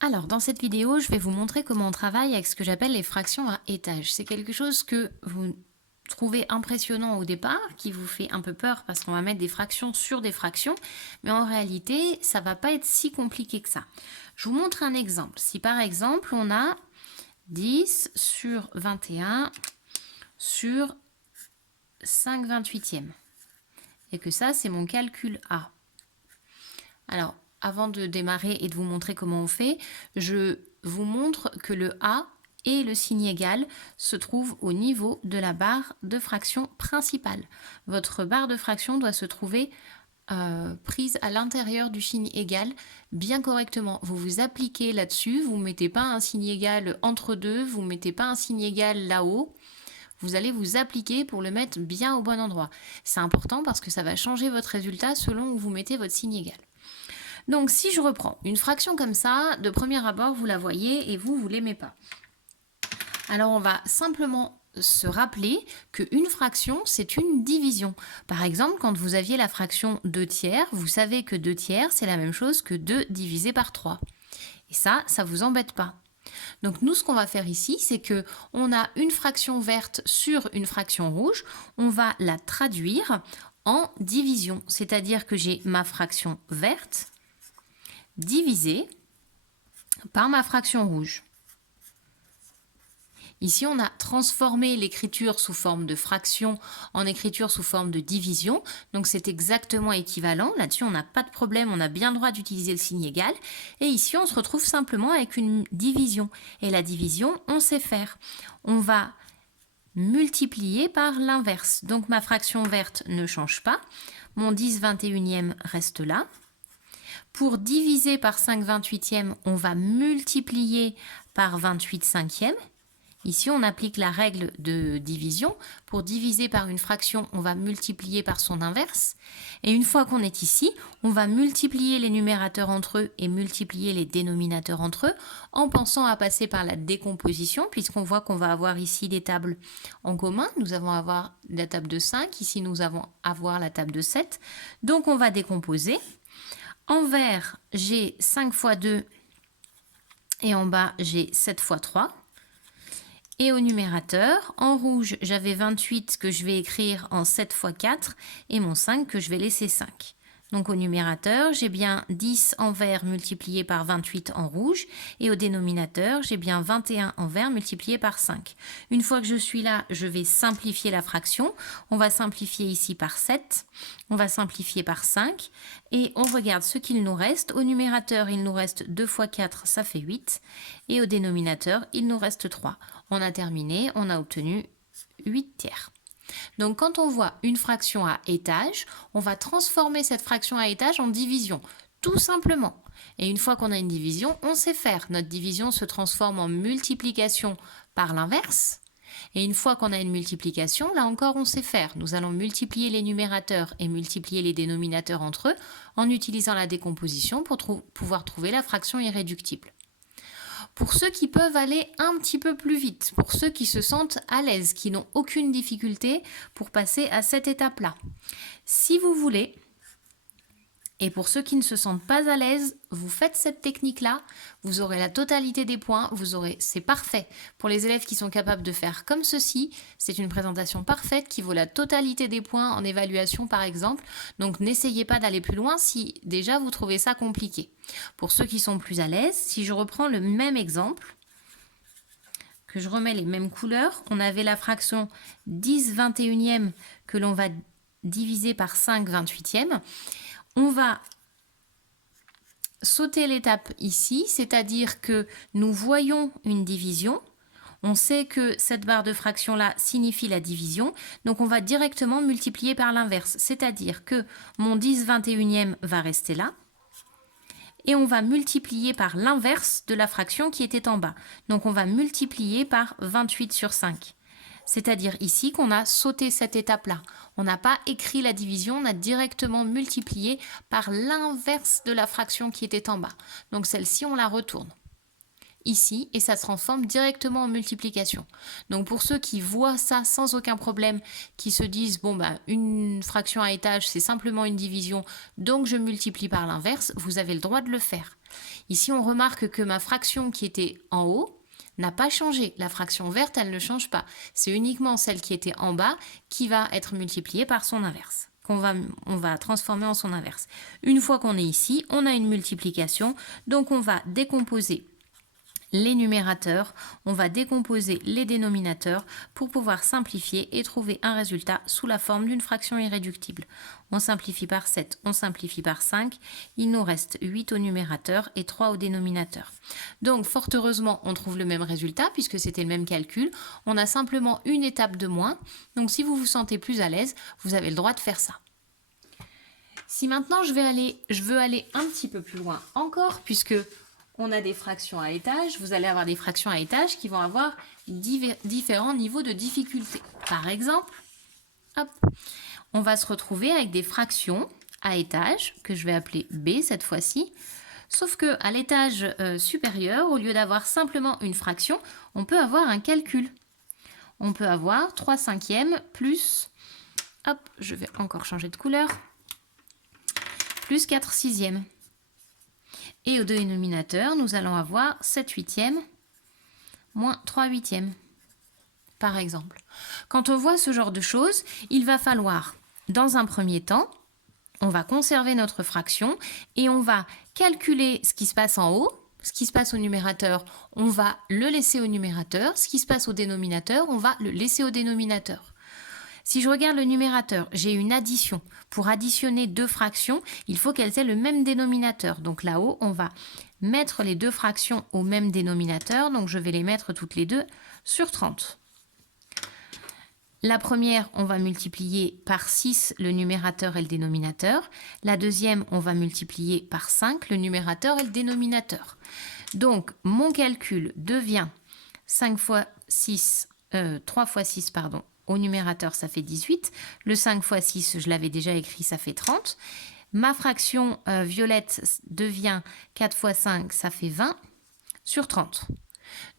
Alors, dans cette vidéo, je vais vous montrer comment on travaille avec ce que j'appelle les fractions à étage. C'est quelque chose que vous trouvez impressionnant au départ, qui vous fait un peu peur parce qu'on va mettre des fractions sur des fractions, mais en réalité, ça va pas être si compliqué que ça. Je vous montre un exemple. Si par exemple, on a 10 sur 21 sur 5/28e, et que ça, c'est mon calcul A. Alors, avant de démarrer et de vous montrer comment on fait, je vous montre que le A et le signe égal se trouvent au niveau de la barre de fraction principale. Votre barre de fraction doit se trouver prise à l'intérieur du signe égal bien correctement. Vous vous appliquez là-dessus, vous ne mettez pas un signe égal entre deux, vous ne mettez pas un signe égal là-haut. Vous allez vous appliquer pour le mettre bien au bon endroit. C'est important parce que ça va changer votre résultat selon où vous mettez votre signe égal. Donc si je reprends une fraction comme ça, de premier abord vous la voyez et vous ne l'aimez pas. Alors on va simplement se rappeler qu'une fraction c'est une division. Par exemple, quand vous aviez la fraction 2 tiers, vous savez que 2 tiers c'est la même chose que 2 divisé par 3. Et ça vous embête pas. Donc nous, ce qu'on va faire ici, c'est que on a une fraction verte sur une fraction rouge. On va la traduire en division. C'est-à-dire que j'ai ma fraction verte divisée par ma fraction rouge. Ici, on a transformé l'écriture sous forme de fraction en écriture sous forme de division. Donc, c'est exactement équivalent. Là-dessus, on n'a pas de problème. On a bien le droit d'utiliser le signe égal. Et ici, on se retrouve simplement avec une division. Et la division, on sait faire. On va multiplier par l'inverse. Donc, ma fraction verte ne change pas. Mon 10/21e reste là. Pour diviser par 5/28e, on va multiplier par 28/5e. Ici, on applique la règle de division. Pour diviser par une fraction, on va multiplier par son inverse. Et une fois qu'on est ici, on va multiplier les numérateurs entre eux et multiplier les dénominateurs entre eux en pensant à passer par la décomposition, puisqu'on voit qu'on va avoir ici des tables en commun. Nous allons avoir la table de 5, ici nous allons avoir la table de 7. Donc on va décomposer. En vert, j'ai 5 fois 2 et en bas, j'ai 7 fois 3. Et au numérateur, en rouge, j'avais 28 que je vais écrire en 7 fois 4 et mon 5 que je vais laisser 5. Donc au numérateur, j'ai bien 10 en vert multiplié par 28 en rouge et au dénominateur, j'ai bien 21 en vert multiplié par 5. Une fois que je suis là, je vais simplifier la fraction. On va simplifier ici par 7, on va simplifier par 5 et on regarde ce qu'il nous reste. Au numérateur, il nous reste 2 fois 4, ça fait 8 et au dénominateur, il nous reste 3. On a terminé, on a obtenu 8 tiers. Donc quand on voit une fraction à étage, on va transformer cette fraction à étage en division, tout simplement. Et une fois qu'on a une division, on sait faire. Notre division se transforme en multiplication par l'inverse. Et une fois qu'on a une multiplication, là encore on sait faire. Nous allons multiplier les numérateurs et multiplier les dénominateurs entre eux en utilisant la décomposition pour pouvoir trouver la fraction irréductible. Pour ceux qui peuvent aller un petit peu plus vite, pour ceux qui se sentent à l'aise, qui n'ont aucune difficulté pour passer à cette étape-là. Si vous voulez, et pour ceux qui ne se sentent pas à l'aise, vous faites cette technique-là, vous aurez la totalité des points, c'est parfait. Pour les élèves qui sont capables de faire comme ceci, c'est une présentation parfaite qui vaut la totalité des points en évaluation par exemple. Donc n'essayez pas d'aller plus loin si déjà vous trouvez ça compliqué. Pour ceux qui sont plus à l'aise, si je reprends le même exemple, que je remets les mêmes couleurs, on avait la fraction 10/21e que l'on va diviser par 5/28e. On va sauter l'étape ici, c'est-à-dire que nous voyons une division. On sait que cette barre de fraction-là signifie la division, donc on va directement multiplier par l'inverse, c'est-à-dire que mon 10/21e va rester là, et on va multiplier par l'inverse de la fraction qui était en bas. Donc on va multiplier par 28 sur 5. C'est-à-dire ici qu'on a sauté cette étape-là. On n'a pas écrit la division, on a directement multiplié par l'inverse de la fraction qui était en bas. Donc celle-ci, on la retourne. ici et ça se transforme directement en multiplication. Donc pour ceux qui voient ça sans aucun problème, qui se disent bon bah une fraction à étage c'est simplement une division, donc je multiplie par l'inverse, vous avez le droit de le faire. Ici on remarque que ma fraction qui était en haut n'a pas changé. La fraction verte elle ne change pas. C'est uniquement celle qui était en bas qui va être multipliée par son inverse. On va transformer en son inverse. Une fois qu'on est ici, on a une multiplication, donc on va décomposer les numérateurs, on va décomposer les dénominateurs pour pouvoir simplifier et trouver un résultat sous la forme d'une fraction irréductible. On simplifie par 7, on simplifie par 5, il nous reste 8 au numérateur et 3 au dénominateur. Donc fort heureusement, on trouve le même résultat puisque c'était le même calcul, on a simplement une étape de moins, donc si vous vous sentez plus à l'aise, vous avez le droit de faire ça. Si maintenant je veux aller un petit peu plus loin encore, puisque on a des fractions à étage, vous allez avoir des fractions à étage qui vont avoir différents niveaux de difficulté. Par exemple, hop, on va se retrouver avec des fractions à étage, que je vais appeler B cette fois-ci, sauf qu'à l'étage supérieur, au lieu d'avoir simplement une fraction, on peut avoir un calcul. On peut avoir 3 cinquièmes plus, hop, je vais encore changer de couleur, plus 4 sixièmes. Et au dénominateur, nous allons avoir 7 huitièmes moins 3 huitièmes, par exemple. Quand on voit ce genre de choses, il va falloir, dans un premier temps, on va conserver notre fraction et on va calculer ce qui se passe en haut. Ce qui se passe au numérateur, on va le laisser au numérateur. Ce qui se passe au dénominateur, on va le laisser au dénominateur. Si je regarde le numérateur, j'ai une addition. Pour additionner deux fractions, il faut qu'elles aient le même dénominateur. Donc là-haut, on va mettre les deux fractions au même dénominateur. Donc je vais les mettre toutes les deux sur 30. La première, on va multiplier par 6 le numérateur et le dénominateur. La deuxième, on va multiplier par 5 le numérateur et le dénominateur. Donc mon calcul devient 3 fois 6, pardon. Au numérateur, ça fait 18. Le 5 fois 6, je l'avais déjà écrit, ça fait 30. Ma fraction violette devient 4 fois 5, ça fait 20 sur 30.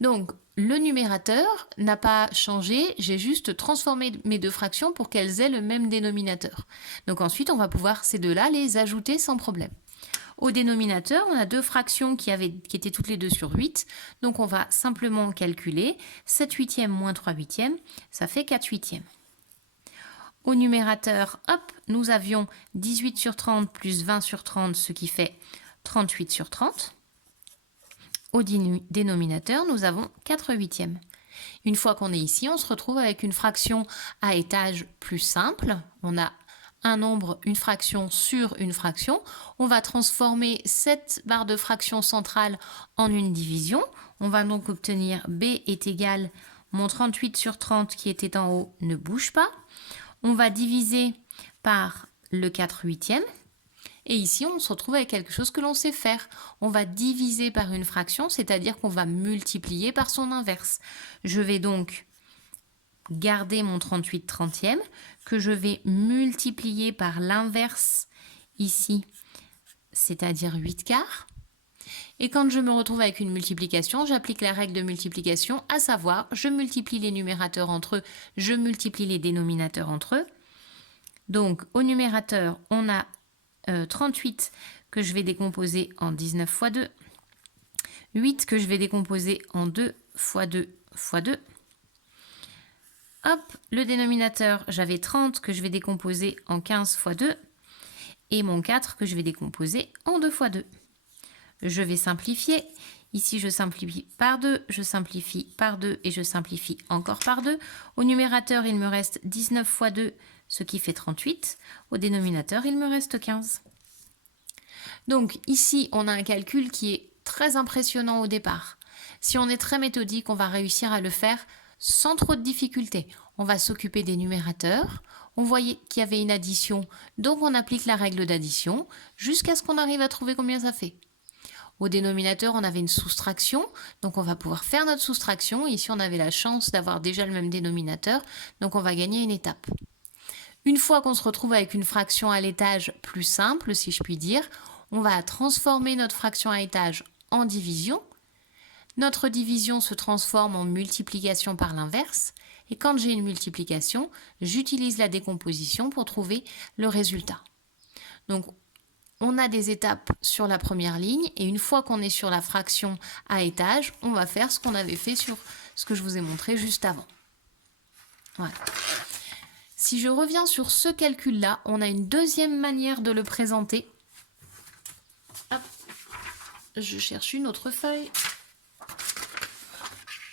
Donc, le numérateur n'a pas changé, j'ai juste transformé mes deux fractions pour qu'elles aient le même dénominateur. Donc ensuite, on va pouvoir ces deux-là les ajouter sans problème. Au dénominateur, on a deux fractions qui étaient toutes les deux sur 8. Donc on va simplement calculer 7 huitièmes moins 3 huitièmes, ça fait 4 huitièmes. Au numérateur, hop, nous avions 18 sur 30 plus 20 sur 30, ce qui fait 38 sur 30. Au dénominateur, nous avons 4 huitièmes. Une fois qu'on est ici, on se retrouve avec une fraction à étage plus simple. On a un nombre, une fraction sur une fraction. On va transformer cette barre de fraction centrale en une division. On va donc obtenir B est égal, mon 38 sur 30 qui était en haut ne bouge pas. On va diviser par le 4 huitièmes. Et ici, on se retrouve avec quelque chose que l'on sait faire. On va diviser par une fraction, c'est-à-dire qu'on va multiplier par son inverse. Je vais donc garder mon 38 trentième, que je vais multiplier par l'inverse ici, c'est-à-dire 8 quarts. Et quand je me retrouve avec une multiplication, j'applique la règle de multiplication, à savoir, je multiplie les numérateurs entre eux, je multiplie les dénominateurs entre eux. Donc, au numérateur, on a 38 que je vais décomposer en 19 fois 2, 8 que je vais décomposer en 2 fois 2 fois 2. Hop, le dénominateur, j'avais 30 que je vais décomposer en 15 fois 2 et mon 4 que je vais décomposer en 2 fois 2. Je vais simplifier. Ici, je simplifie par 2, je simplifie par 2 et je simplifie encore par 2. Au numérateur, il me reste 19 fois 2, ce qui fait 38. Au dénominateur, il me reste 15. Donc ici, on a un calcul qui est très impressionnant au départ. Si on est très méthodique, on va réussir à le faire sans trop de difficultés. On va s'occuper des numérateurs. On voyait qu'il y avait une addition, donc on applique la règle d'addition jusqu'à ce qu'on arrive à trouver combien ça fait. Au dénominateur, on avait une soustraction, donc on va pouvoir faire notre soustraction. Ici, on avait la chance d'avoir déjà le même dénominateur, donc on va gagner une étape. Une fois qu'on se retrouve avec une fraction à l'étage plus simple, si je puis dire, on va transformer notre fraction à étage en division. Notre division se transforme en multiplication par l'inverse. Et quand j'ai une multiplication, j'utilise la décomposition pour trouver le résultat. Donc, on a des étapes sur la première ligne et une fois qu'on est sur la fraction à étage, on va faire ce qu'on avait fait sur ce que je vous ai montré juste avant. Voilà. Si je reviens sur ce calcul-là, on a une deuxième manière de le présenter. Hop. Je cherche une autre feuille.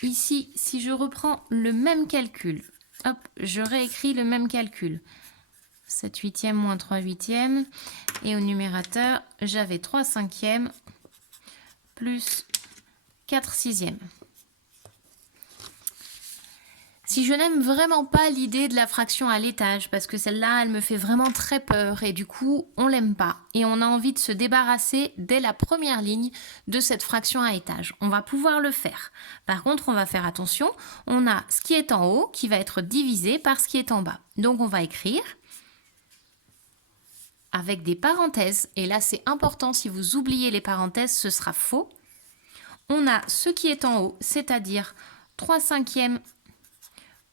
Ici, si je reprends le même calcul, hop, je réécris le même calcul. 7 huitièmes moins 3 huitièmes. Et au numérateur, j'avais 3 cinquièmes plus 4 sixièmes. Si je n'aime vraiment pas l'idée de la fraction à l'étage, parce que celle-là, elle me fait vraiment très peur et du coup, on l'aime pas. Et on a envie de se débarrasser dès la première ligne de cette fraction à étage. On va pouvoir le faire. Par contre, on va faire attention. On a ce qui est en haut qui va être divisé par ce qui est en bas. Donc, on va écrire avec des parenthèses. Et là, c'est important. Si vous oubliez les parenthèses, ce sera faux. On a ce qui est en haut, c'est-à-dire 3 cinquièmes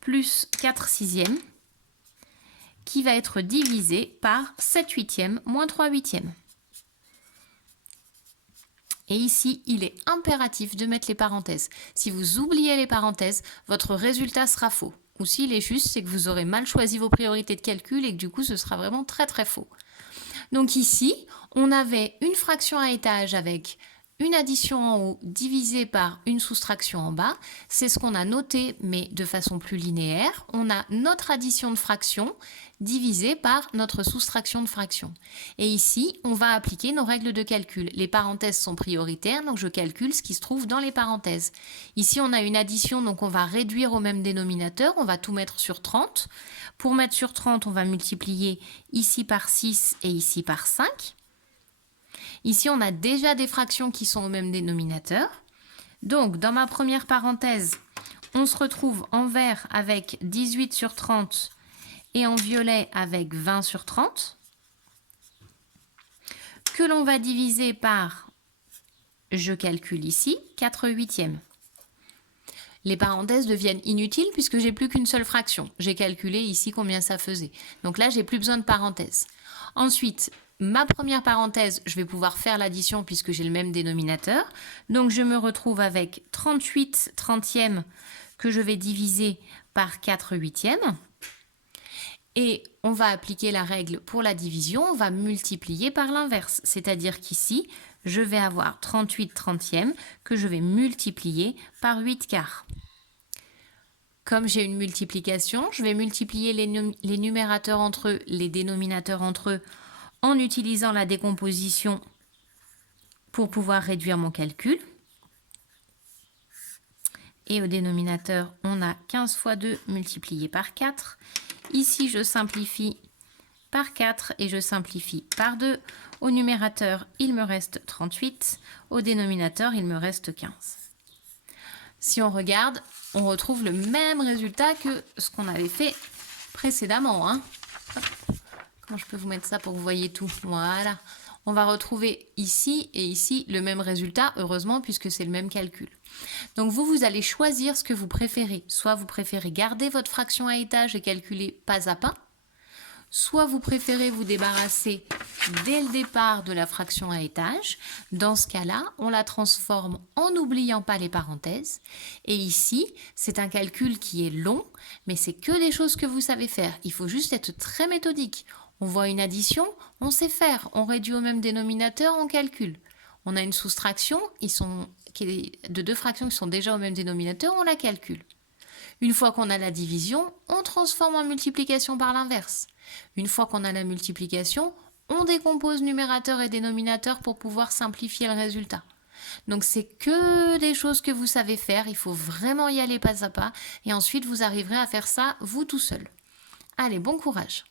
plus 4 sixièmes, qui va être divisé par 7 huitièmes moins 3 huitièmes. Et ici, il est impératif de mettre les parenthèses. Si vous oubliez les parenthèses, votre résultat sera faux. Ou s'il est juste, c'est que vous aurez mal choisi vos priorités de calcul et que du coup, ce sera vraiment très très faux. Donc ici, on avait une fraction à étage avec une addition en haut divisée par une soustraction en bas. C'est ce qu'on a noté, mais de façon plus linéaire. On a notre addition de fractions divisée par notre soustraction de fractions. Et ici, on va appliquer nos règles de calcul. Les parenthèses sont prioritaires, donc je calcule ce qui se trouve dans les parenthèses. Ici, on a une addition, donc on va réduire au même dénominateur. On va tout mettre sur 30. Pour mettre sur 30, on va multiplier ici par 6 et ici par 5. Ici, on a déjà des fractions qui sont au même dénominateur. Donc, dans ma première parenthèse, on se retrouve en vert avec 18 sur 30 et en violet avec 20 sur 30, que l'on va diviser par, je calcule ici, 4 huitièmes. Les parenthèses deviennent inutiles puisque j'ai plus qu'une seule fraction. J'ai calculé ici combien ça faisait. Donc là, j'ai plus besoin de parenthèses. Ensuite, ma première parenthèse, je vais pouvoir faire l'addition puisque j'ai le même dénominateur. Donc, je me retrouve avec 38 trentièmes que je vais diviser par 4 huitièmes. Et on va appliquer la règle pour la division, on va multiplier par l'inverse. C'est-à-dire qu'ici, je vais avoir 38 trentièmes que je vais multiplier par 8 quarts. Comme j'ai une multiplication, je vais multiplier les numérateurs entre eux, les dénominateurs entre eux, en utilisant la décomposition pour pouvoir réduire mon calcul. Et au dénominateur, on a 15 fois 2 multiplié par 4. Ici, je simplifie par 4 et je simplifie par 2. Au numérateur, il me reste 38. Au dénominateur, il me reste 15. Si on regarde, on retrouve le même résultat que ce qu'on avait fait précédemment. Comment je peux vous mettre ça pour que vous voyez tout? Voilà. On va retrouver ici et ici le même résultat, heureusement, puisque c'est le même calcul. Donc vous allez choisir ce que vous préférez. Soit vous préférez garder votre fraction à étage et calculer pas à pas, soit vous préférez vous débarrasser dès le départ de la fraction à étage. Dans ce cas-là, on la transforme en n'oubliant pas les parenthèses. Et ici, c'est un calcul qui est long, mais c'est que des choses que vous savez faire. Il faut juste être très méthodique. On voit une addition, on sait faire. On réduit au même dénominateur, on calcule. On a une soustraction de deux fractions qui sont déjà au même dénominateur, on la calcule. Une fois qu'on a la division, on transforme en multiplication par l'inverse. Une fois qu'on a la multiplication, on décompose numérateur et dénominateur pour pouvoir simplifier le résultat. Donc c'est que des choses que vous savez faire, il faut vraiment y aller pas à pas et ensuite vous arriverez à faire ça vous tout seul. Allez, bon courage!